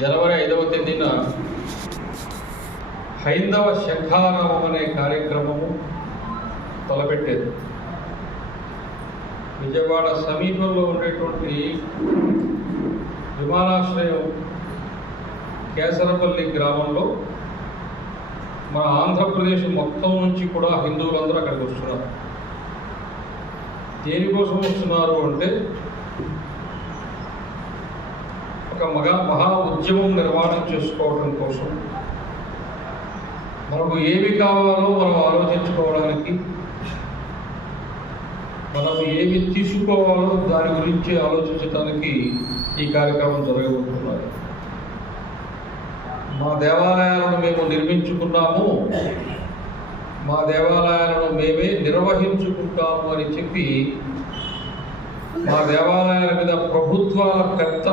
జనవరి 5వ తేదీన హైందవ శంఖారావం అనే కార్యక్రమము తలపెట్టేది. విజయవాడ సమీపంలో ఉండేటువంటి విమానాశ్రయం కేసరపల్లి గ్రామంలో మన ఆంధ్రప్రదేశ్ మొత్తం నుంచి కూడా హిందువులందరూ అక్కడికి వస్తున్నారు. దేనికోసం వస్తున్నారు అంటే ఒక మహా ఉద్యమం నిర్మాణం చేసుకోవడం కోసం, మనకు ఏమి కావాలో మనం ఆలోచించుకోవడానికి, మనం ఏమి తీసుకోవాలో దాని గురించి ఆలోచించడానికి ఈ కార్యక్రమం జరగబోతున్నది. మా దేవాలయాలను మేము నిర్మించుకున్నాము, మా దేవాలయాలను మేమే నిర్వహించుకుంటాము అని చెప్పి మా దేవాలయాల మీద ప్రభుత్వాల పెత్తనం